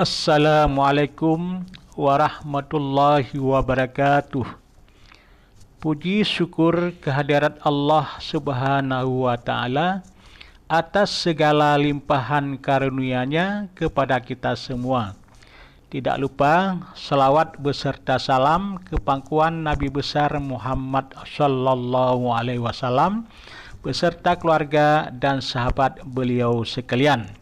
Assalamualaikum warahmatullahi wabarakatuh. Puji syukur kehadirat Allah Subhanahu wa Ta'ala atas segala limpahan karunia-Nya kepada kita semua. Tidak lupa selawat beserta salam ke pangkuan Nabi besar Muhammad sallallahu alaihi wasallam beserta keluarga dan sahabat beliau sekalian.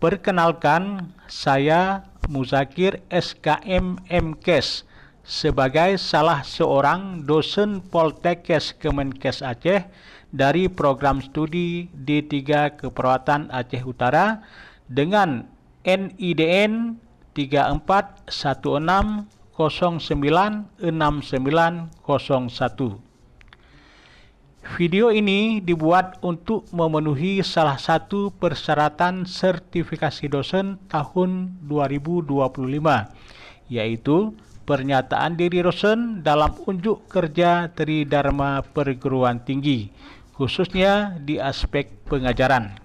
Perkenalkan, saya Muzakir SKM MKes sebagai salah seorang dosen Poltekkes Kemenkes Aceh dari program studi D3 Keperawatan Aceh Utara dengan NIDN 3416096901. Video ini dibuat untuk memenuhi salah satu persyaratan sertifikasi dosen tahun 2025, yaitu pernyataan diri dosen dalam unjuk kerja Tridharma Perguruan Tinggi, khususnya di aspek pengajaran.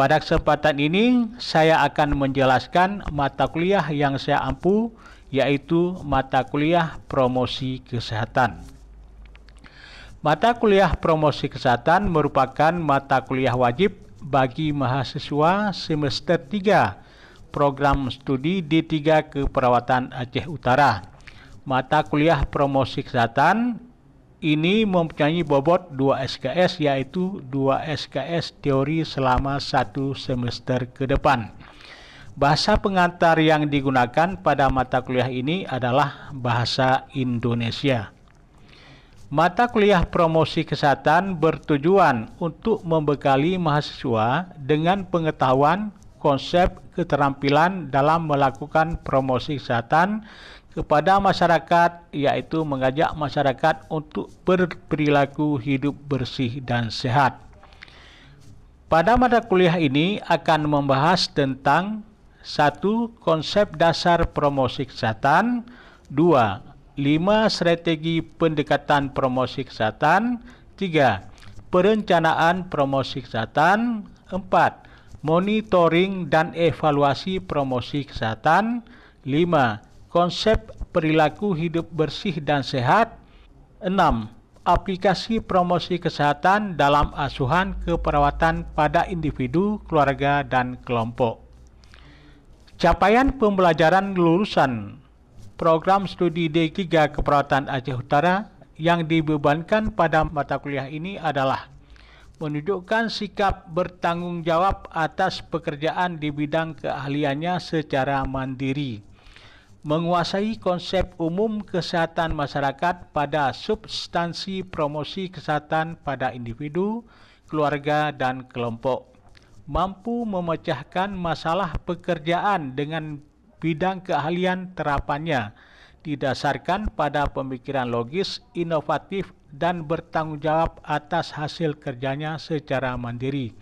Pada kesempatan ini, saya akan menjelaskan mata kuliah yang saya ampu, yaitu mata kuliah promosi kesehatan. Mata kuliah promosi kesehatan merupakan mata kuliah wajib bagi mahasiswa semester 3 program studi D3 Keperawatan Aceh Utara. Mata kuliah promosi kesehatan ini mempunyai bobot 2 SKS, yaitu 2 SKS teori selama 1 semester ke depan. Bahasa pengantar yang digunakan pada mata kuliah ini adalah bahasa Indonesia. Mata kuliah promosi kesehatan bertujuan untuk membekali mahasiswa dengan pengetahuan konsep keterampilan dalam melakukan promosi kesehatan kepada masyarakat, yaitu mengajak masyarakat untuk berperilaku hidup bersih dan sehat. Pada mata kuliah ini akan membahas tentang 1. Konsep dasar promosi kesehatan, 2. 5 strategi pendekatan promosi kesehatan, 3. Perencanaan promosi kesehatan, 4. Monitoring dan evaluasi promosi kesehatan, 5. Konsep perilaku hidup bersih dan sehat, 6. Aplikasi promosi kesehatan dalam asuhan keperawatan pada individu, keluarga, dan kelompok. Capaian pembelajaran lulusan program studi D3 Keperawatan Aceh Utara yang dibebankan pada mata kuliah ini adalah menunjukkan sikap bertanggung jawab atas pekerjaan di bidang keahliannya secara mandiri, menguasai konsep umum kesehatan masyarakat pada substansi promosi kesehatan pada individu, keluarga, dan kelompok, mampu memecahkan masalah pekerjaan dengan bidang keahlian terapannya didasarkan pada pemikiran logis, inovatif, dan bertanggung jawab atas hasil kerjanya secara mandiri,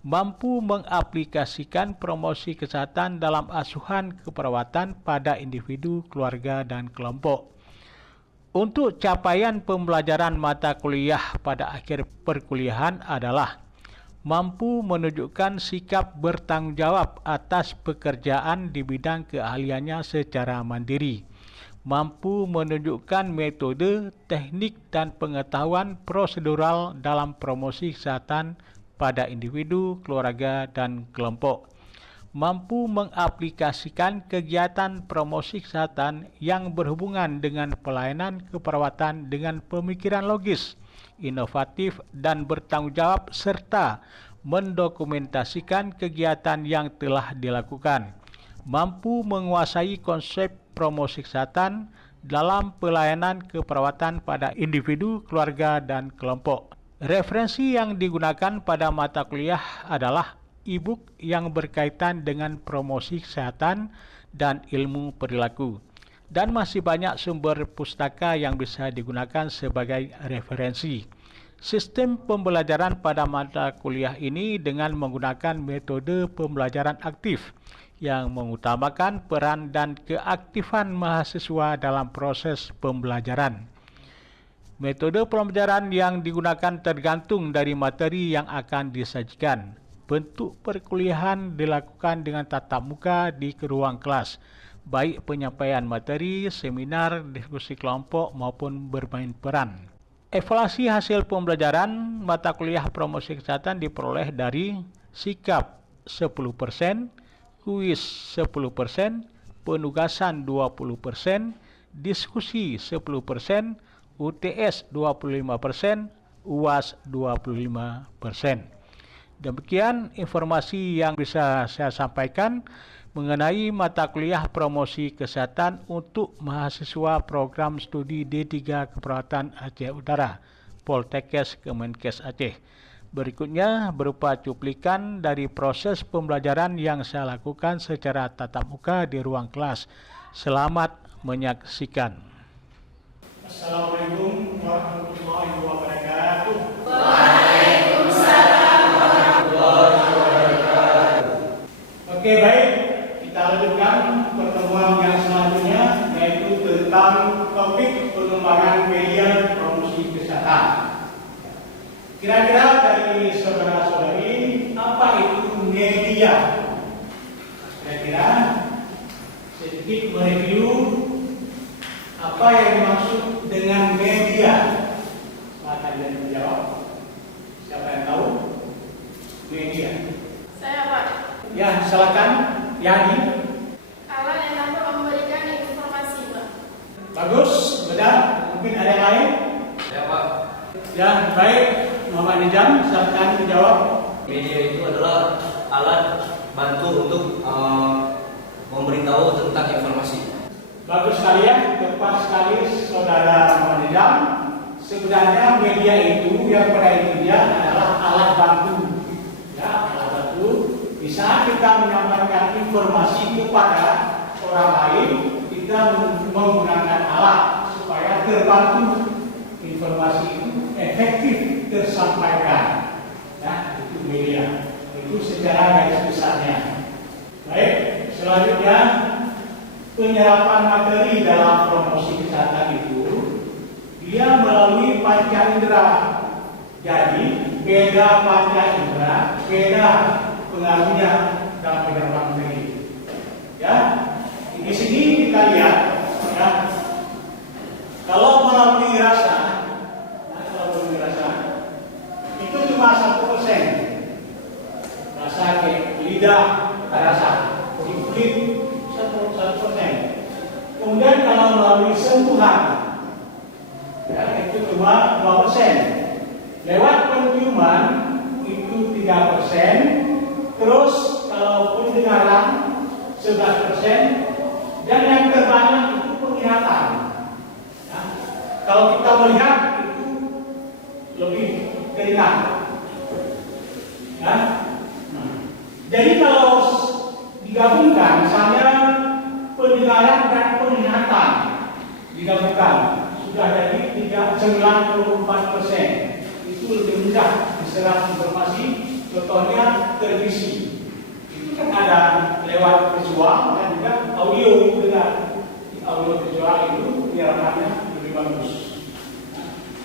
mampu mengaplikasikan promosi kesehatan dalam asuhan keperawatan pada individu, keluarga, dan kelompok. Untuk capaian pembelajaran mata kuliah pada akhir perkuliahan adalah mampu menunjukkan sikap bertanggung jawab atas pekerjaan di bidang keahliannya secara mandiri, mampu menunjukkan metode, teknik, dan pengetahuan prosedural dalam promosi kesehatan pada individu, keluarga, dan kelompok, mampu mengaplikasikan kegiatan promosi kesehatan yang berhubungan dengan pelayanan keperawatan dengan pemikiran logis, inovatif, dan bertanggung jawab, serta mendokumentasikan kegiatan yang telah dilakukan, mampu menguasai konsep promosi kesehatan dalam pelayanan keperawatan pada individu, keluarga, dan kelompok. Referensi yang digunakan pada mata kuliah adalah e-book yang berkaitan dengan promosi kesehatan dan ilmu perilaku, dan masih banyak sumber pustaka yang bisa digunakan sebagai referensi. Sistem pembelajaran pada mata kuliah ini dengan menggunakan metode pembelajaran aktif yang mengutamakan peran dan keaktifan mahasiswa dalam proses pembelajaran. Metode pembelajaran yang digunakan tergantung dari materi yang akan disajikan. Bentuk perkuliahan dilakukan dengan tatap muka di ruang kelas, baik penyampaian materi, seminar, diskusi kelompok maupun bermain peran. Evaluasi hasil pembelajaran mata kuliah promosi kesehatan diperoleh dari sikap 10%, kuis 10%, penugasan 20%, diskusi 10%, UTS 25%, UAS 25%. Demikian informasi yang bisa saya sampaikan mengenai mata kuliah promosi kesehatan untuk mahasiswa program studi D3 Keperawatan Aceh Utara, Poltekkes Kemenkes Aceh. Berikutnya berupa cuplikan dari proses pembelajaran yang saya lakukan secara tatap muka di ruang kelas. Selamat menyaksikan. Assalamualaikum warahmatullahi wabarakatuh. Waalaikumsalam warahmatullahi wabarakatuh. Oke, baik. Kita lanjutkan pertemuan yang selanjutnya, yaitu tentang topik pengembangan media promosi kesehatan. Kira-kira dari saudara-saudari, apa itu media? Kira-kira sedikit mereview apa yang dimaksud dengan media. Silakan dan menjawab. Siapa yang tahu? Media. Saya Pak. Ya, silakan. Yani. Alat yang dapat memberikan informasi Pak. Bagus, benar. Mungkin ada yang lain? Ya Pak. Ya, baik. Muhammad Nizam, silakan menjawab. Media itu adalah alat bantu untuk memberitahu tentang informasi. Bagus sekali ya, tepat sekali saudara Muhammad Nizam. Sebenarnya media itu yang pada intinya adalah alat bantu. Ya, alat bantu. Di saat kita menyampaikan informasi kepada orang lain, kita menggunakan alat supaya terbantu informasi itu efektif tersampaikan. Ya, itu media. Itu secara garis besarnya. Baik, selanjutnya penyerapan materi dalam promosi kesehatan itu dia melalui panca indera. Jadi beda panca indera, beda pengaruhnya dalam penyerapan materi. Ya, di sini kita lihat ya, kalau melalui rasa, itu cuma 1%. Rasa kayak lidah, rasa di kulit 1%. Kemudian kalau melalui sentuhan, ya, itu cuma 2%. Lewat penciuman itu 3%. Terus kalau pendengaran 11%. Dan yang terbanyak itu penglihatan. Ya, kalau kita melihat itu lebih telinga. Ya. Nah, jadi kalau digabungkan, misalnya pendengaran dan penglihatan digabungkan, sudah jadi 94%. Itu lebih mudah diserap informasi. Contohnya televisi, itu kan ada lewat visual dan juga audio. Dengar audio visual itu penyerapannya lebih bagus.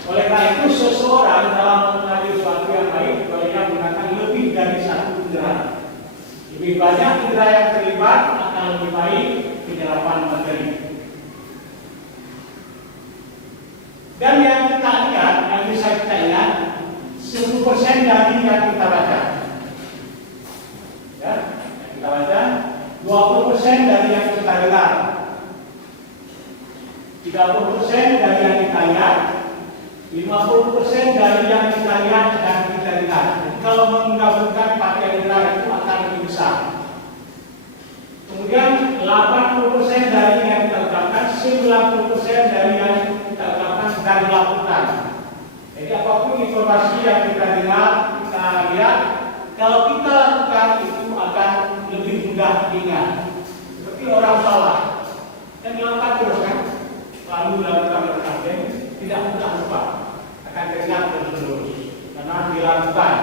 Oleh karena itu, seseorang dalam mengambil sesuatu yang baik, bolehnya menggunakan lebih dari satu indera. Lebih banyak indera yang terlibat akan lebih baik penyerapan materi. Dan yang kita lihat, yang bisa kita lihat, 10% dari yang kita baca. Ya, yang kita baca, 20% dari yang kita dengar, 30% dari yang kita lihat, 50% dari yang kita lihat dan kita dengar. Kalau menggabungkan pakai indera itu akan lebih besar. Kemudian 80% dari yang kita ucapkan, 90% dari yang kita ucapkan dan dilakukan. Jadi apapun informasi yang kita dengar, kita lihat, kalau kita lakukan itu akan lebih mudah diingat. Seperti orang salah, dan dilakukan terus kan, lalu dilakukan tidak mudah lupa, akan teringat terus karena dilakukan.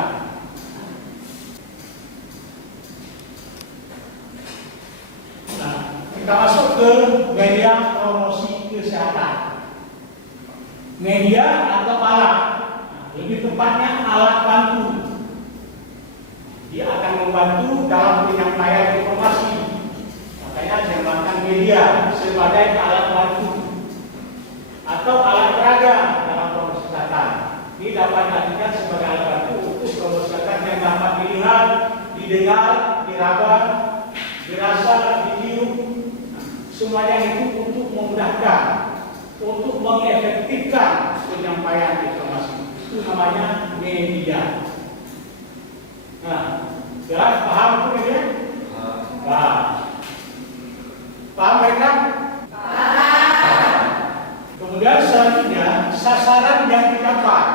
Nah, kita masuk ke media promosi kesehatan. Media atau alat, lebih tepatnya alat bantu. Dia akan membantu dalam penyampaian informasi. Makanya dinamakan media sebagai alat bantu atau alat peraga dalam proses kesehatan. Ini dapat diartikan sebagai alat bantu untuk proses kesehatan yang dapat dilihat, didengar, diraba, dirasa, dicium. Semuanya itu untuk memudahkan, untuk mengefektifkan penyampaian informasi. Itu namanya media. Nah, jelas paham itu media? Paham. Paham mereka? Paham. Kemudian selanjutnya sasaran yang didapat.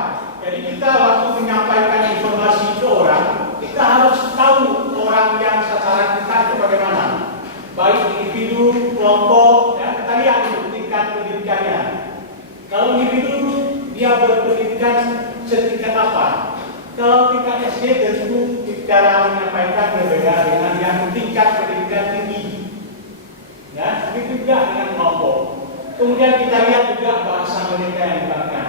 Jadi kita waktu menyampaikan informasi ke orang, kita harus tahu orang yang sasaran kita itu bagaimana. Baik individu, kelompok, ya, kita lihat dulu tingkat pendidikannya. Kalau individu dia berpendidikan setingkat apa? Kalau tingkat SD tentu cara menyampaikan berbeda dengan yang tingkat pendidikan tinggi. Ya, begitu juga dengan kelompok. Kemudian kita lihat juga bahasa mereka yang digunakan.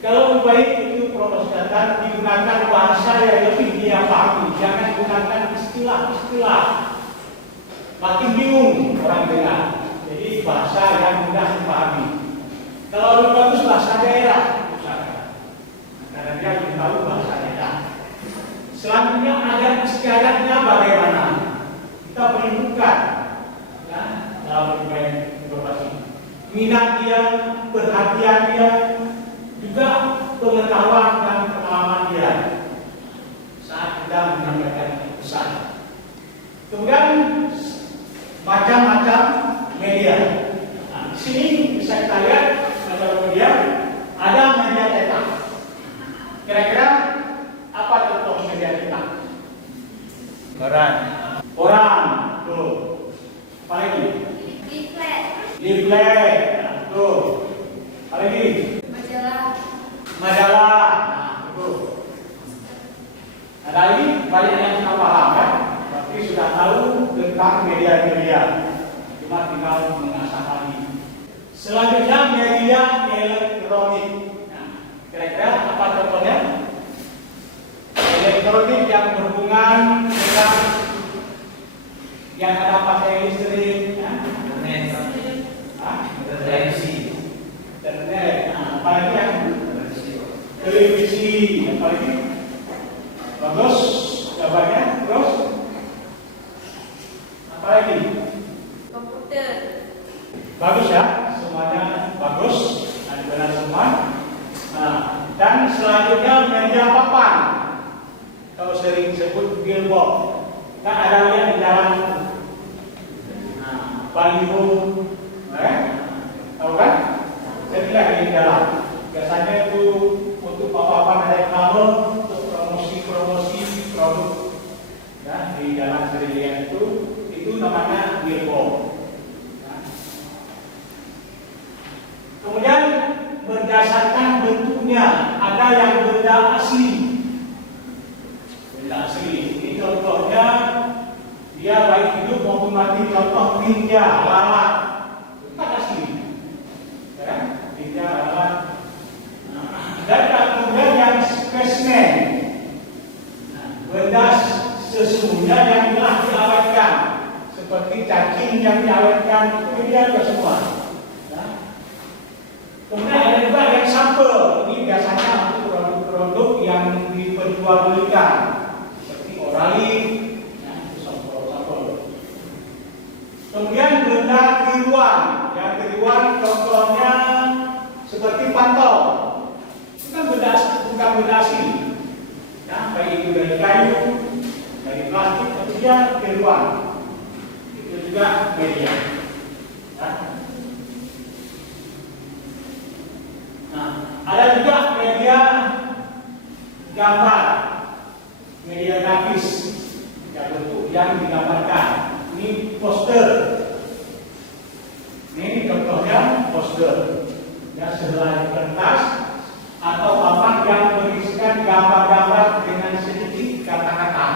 Kalau lebih baik itu proses kesehatan digunakan bahasa yang lebih dia pahami, jangan gunakan istilah-istilah. Makin bingung orang dengar. Jadi bahasa yang mudah dipahami. Kalau lebih bagus bahasa daerah, misalkan. Karena dia lebih tahu bahasa daerah. Selanjutnya ada istiadatnya bagaimana? Kita perlukan ya, dalam informasi. Minat dia, perhatian dia, juga pengetahuan dan pengalaman dia saat kita menyampaikan pesan. Kemudian macam-macam media. Nah, di sini bisa kita lihat macam media. Ada media cetak. Kira-kira apa contoh media cetak? Koran. Koran, tuh. Apa lagi? Leaflet. Leaflet, nah, tuh. Apa lagi? Majalah. Majalah, nah, tuh. Ada lagi banyak yang kita paham kan? Tapi sudah tahu tentang media-media. Cuma tinggal mengasah lagi. Selanjutnya media elektronik. Nah, kira-kira apa contohnya? Elektronik yang berhubungan dengan yang ada pakai listrik, ya? Televisi. Internet. Nah, apalagi yang televisi, apalagi bagus, jawabannya terus. Apalagi? Komputer. Bagus ya, semuanya bagus, dan benar semua. Nah, dan selanjutnya media papan. Kalau sering sebut billboard, kan ada yang di dalam. Nah, baliho, tahu kan? Saya di dalam. Biasanya itu untuk papan ada reklame, untuk promosi produk. Ya, di dalam gereja itu namanya billboard. Nah. Kemudian berdasarkan bentuknya ada yang benda asli. Benda asli. Ini contohnya dia baik hidup maupun mati. Contoh tinja, lalat. Itu kan asli. Ya, tinja, lalat. Dan kemudian yang spesimen. Nah, benda sesungguhnya yang telah diawetkan, seperti cacing yang diawetkan, itu dia ada semua. Nah. Kemudian ada juga yang sampel. Ini biasanya untuk produk-produk yang diperjualbelikan, seperti Oralin, ya, itu sampel. Kemudian benda tiruan. Yang tiruan contohnya seperti pantol. Itu kan benda, bukan benda asli. Ya, baik itu dari kayu, dari plastik, tapi dia tiruan. Itu juga media. Ya. Nah, ada juga media gambar, media grafis, ya, bentuk yang digambarkan. Ini poster. Ini contohnya poster. Ya, sehelai kertas atau papan yang berisikan gambar-gambar dengan sedikit kata-kata.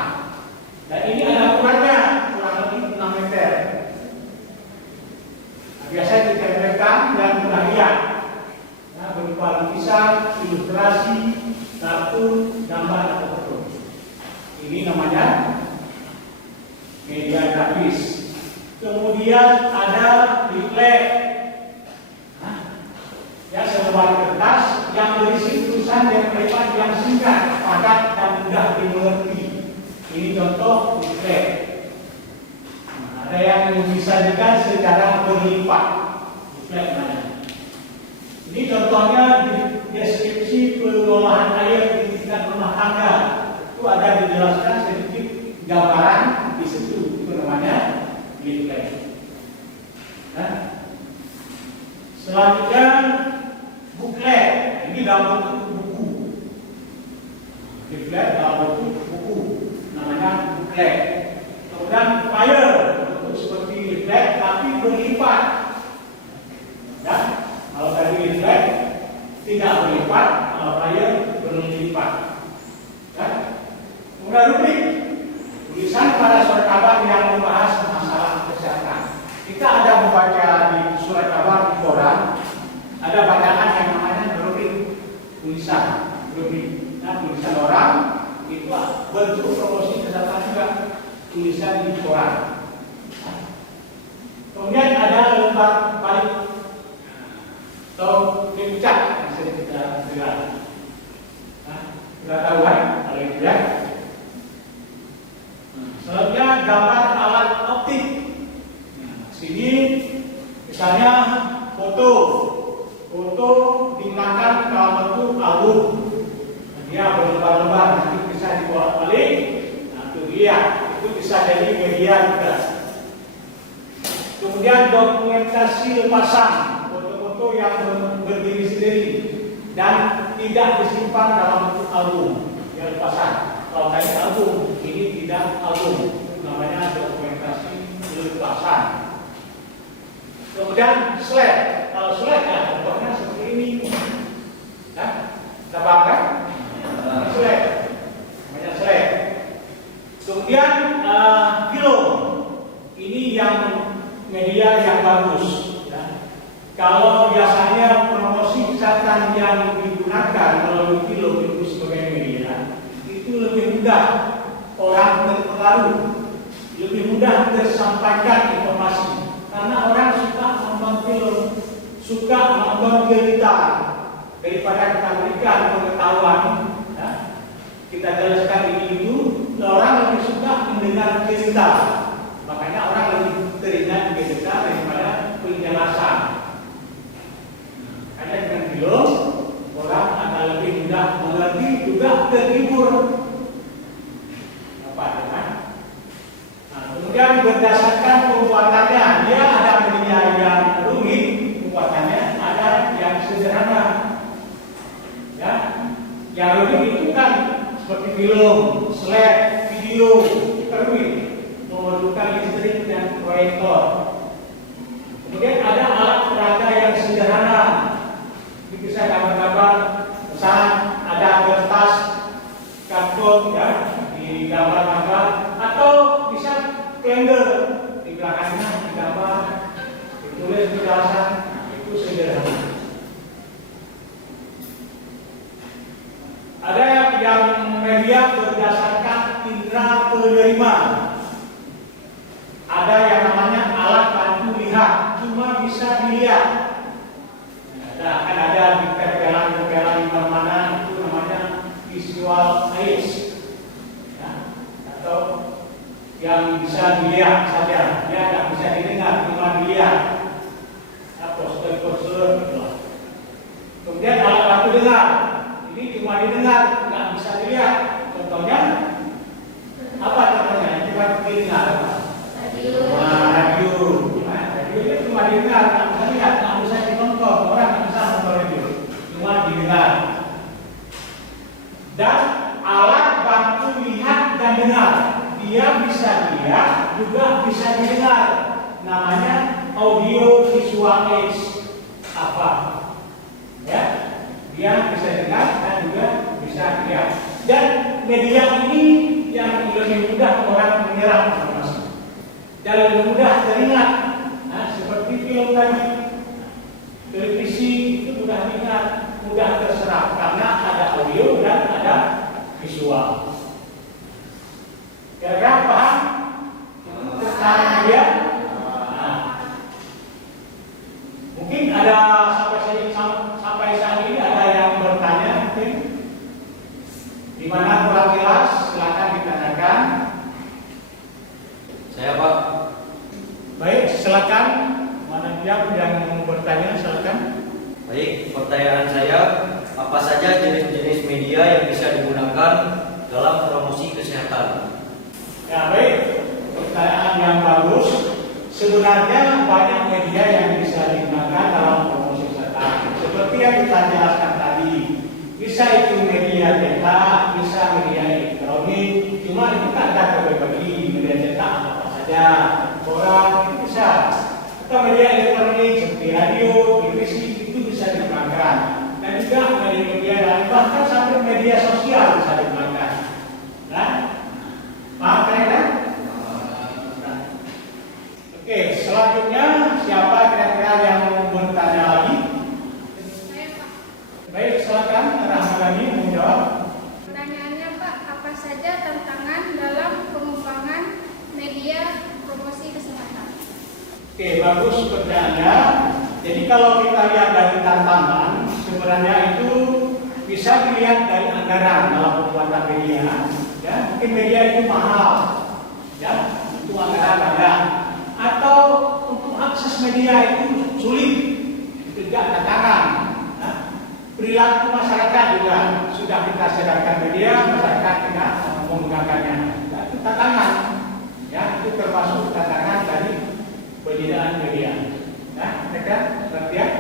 Dan ini ada ukurannya, kurang lebih 6 meter. Nah, biasanya ditempelkan dan mudah lihat. Nah, berupa lukisan, ilustrasi, kartun, gambar berlipat. Leaflet namanya. Ini contohnya di deskripsi pengolahan air di tingkat rumah tangga. Itu ada dijelaskan sedikit gambaran di situ. Itu namanya leaflet. Nah, selanjutnya booklet. Ini dalam bentuk buku. Leaflet dalam bentuk buku. Namanya booklet. Kemudian flyer bentuk seperti leaflet tapi berlipat. Ya, kalau tadi leaflet tidak berlipat, kalau flyer berlipat. Ya. Kemudian rubrik, tulisan pada surat kabar yang membahas masalah kesehatan. Kita ada membaca di surat kabar di koran, ada bacaan yang namanya rubrik tulisan. Nah, tulisan orang itu bentuk promosi kesehatan juga, tulisan di koran. Nah. Kemudian ada lembar balik atau diucap yang sering kita dengar. Nah, sudah tahu kan hal itu ya? Selanjutnya gambar alat optik. Nah, sini misalnya foto digunakan dalam bentuk album. Dia berlembar-lembar, nanti bisa dibolak-balik. Nah, itu dia, itu bisa jadi media juga. Kemudian dokumentasi lepasan, foto-foto yang berdiri sendiri dan tidak disimpan dalam bentuk album. Yang lepasan. Kalau tadi album, ini tidak album. Itu namanya dokumentasi lepasan. Kemudian slide. Kalau slide ya contohnya seperti ini. Ya, kita paham kan? Slide. Namanya slide. Kemudian film. Ini yang media yang bagus. Ya. Kalau biasanya promosi kesehatan yang digunakan melalui film itu sebagai media, itu lebih mudah orang terpengaruh, lebih mudah tersampaikan informasi. Karena orang suka nonton film, suka nonton berita daripada kita berikan pengetahuan. Ya. Kita jelaskan ini itu, orang lebih suka mendengar cerita. Makanya orang lebih teringat cerita daripada penjelasan. Karena dengan film, orang akan lebih mudah mengerti, juga terhibur. Apa dengan? Nah, kemudian berdasarkan pembuatannya, dia ada media yang rumit pembuatannya, ada yang sederhana. Ya, yang rumit itu kan seperti film, slide, video, rumit, memerlukan listrik dan proyektor. Kemudian ada alat peraga yang sederhana, bisa gambar-gambar, pesan, ada kertas, karton, ya, di gambar-gambar, atau bisa kalender di belakangnya digambar, ditulis penjelasan. Nah, itu sederhana. Ada yang media berdasarkan indera penerima. Ada yang namanya alat bantu lihat, cuma bisa dilihat. Akan ada di tempelan-tempelan di mana-mana, itu namanya visual aids. Ya, atau yang bisa dilihat saja, dia tidak bisa didengar, cuma dilihat. Poster-poster gitu. Kemudian alat bantu dengar, ini cuma didengar, nggak bisa dilihat. Contohnya apa contohnya? Cuma didengar. Radio. Radio itu cuma didengar, nggak bisa lihat, nggak bisa ditonton. Orang nggak bisa nonton radio, cuma didengar. Dan alat bantu lihat dan dengar, dia bisa lihat juga bisa didengar. Namanya audio visual aids. Apa? Ya, dia bisa dengar dan juga bisa lihat. Dan media ini yang lebih mudah orang menyerap informasi dan lebih mudah teringat. Nah, seperti film tadi, televisi itu mudah diingat, mudah terserap karena ada audio dan ada visual. Kira-kira paham tentang media? Nah, mungkin ada sampai saat ini ada yang bertanya, mungkin di mana kurang jelas, silakan ditanyakan. Saya Pak. Baik, silakan. Mana dia Apa saja jenis-jenis media yang bisa digunakan dalam promosi kesehatan? Ya baik, pertanyaan yang bagus. Sebenarnya banyak media yang bisa digunakan dalam promosi kesehatan. Seperti yang kita jelaskan tadi, bisa itu media cetak, bisa media elektronik. Cuma itu kan ada terbagi media cetak apa saja, koran itu bisa. Atau media elektronik seperti radio, televisi itu bisa digunakan. Dan juga media lain, bahkan sampai media sosial bisa digunakan. Nah, paham kan? Oke, selanjutnya siapa kira-kira yang mau bertanya lagi? Saya Pak. Baik, silakan Rahmadani menjawab. Pertanyaannya Pak, apa saja tantangan dalam pengembangan media promosi kesehatan? Oke, bagus pertanyaannya. Jadi kalau kita lihat dari tantangan, sebenarnya itu bisa dilihat dari anggaran dalam pembuatan media. Ya, mungkin media itu mahal, ya, itu anggaran ada. Atau untuk akses media itu sulit, itu juga tantangan. Nah, perilaku masyarakat juga sudah kita sediakan media, masyarakat tidak menggunakannya. Nah, itu tantangan, ya, itu termasuk tantangan dari penyediaan media. Nah, mereka perhatian.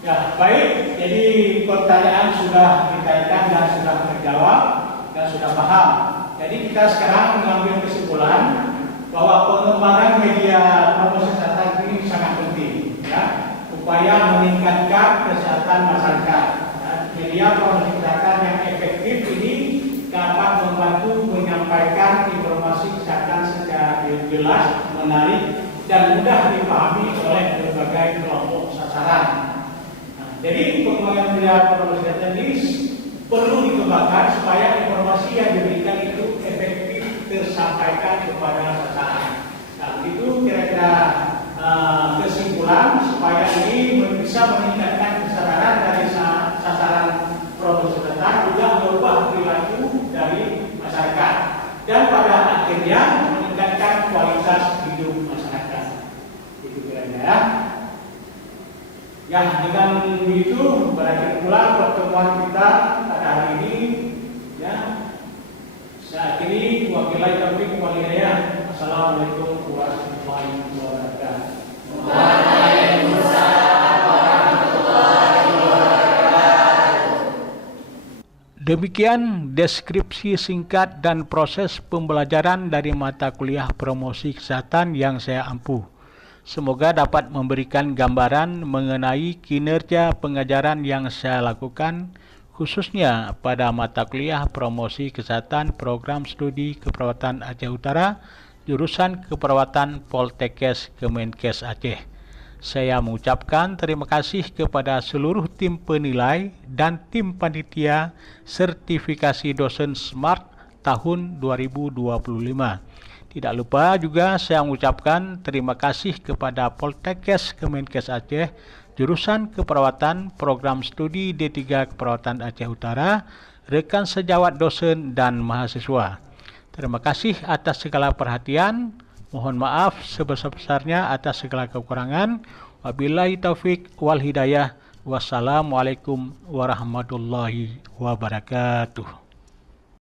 Ya, baik. Jadi pertanyaan sudah dikaitkan dan sudah terjawab dan sudah paham. Jadi kita sekarang mengambil kesimpulan bahwa pengembangan media promosi kesehatan ini sangat penting, ya, upaya meningkatkan kesehatan masyarakat. Ya, media promosi kesehatan yang efektif ini dapat membantu menyampaikan informasi kesehatan secara jelas, menarik, dan mudah dipahami oleh berbagai kelompok sasaran. Nah, jadi pengembangan media promosi kesehatan ini perlu dikembangkan supaya informasi yang diberikan itu efektif tersampaikan kepada sasaran. Nah, itu kira-kira kesimpulan supaya ini bisa meningkatkan kesadaran dari sasaran promosi kesehatan, juga merubah perilaku dari masyarakat, dan pada akhirnya meningkatkan kualitas hidup masyarakat. Itu kira-kira. Ya, dengan itu berakhir pula pertemuan kita pada hari ini. Ya, saya akhiri wabillahi taufiq wal hidayah. Assalamualaikum warahmatullahi wabarakatuh. Waalaikumsalam warahmatullahi wabarakatuh. Demikian deskripsi singkat dan proses pembelajaran dari mata kuliah promosi kesehatan yang saya ampuh. Semoga dapat memberikan gambaran mengenai kinerja pengajaran yang saya lakukan, khususnya pada mata kuliah promosi kesehatan program studi keperawatan Aceh Utara, jurusan keperawatan Poltekkes Kemenkes Aceh. Saya mengucapkan terima kasih kepada seluruh tim penilai dan tim panitia sertifikasi dosen SMART tahun 2025. Tidak lupa juga saya mengucapkan terima kasih kepada Poltekkes Kemenkes Aceh, jurusan keperawatan program studi D3 Keperawatan Aceh Utara, rekan sejawat dosen dan mahasiswa. Terima kasih atas segala perhatian. Mohon maaf sebesar-besarnya atas segala kekurangan. Wabillahi taufik wal hidayah. Wassalamualaikum warahmatullahi wabarakatuh.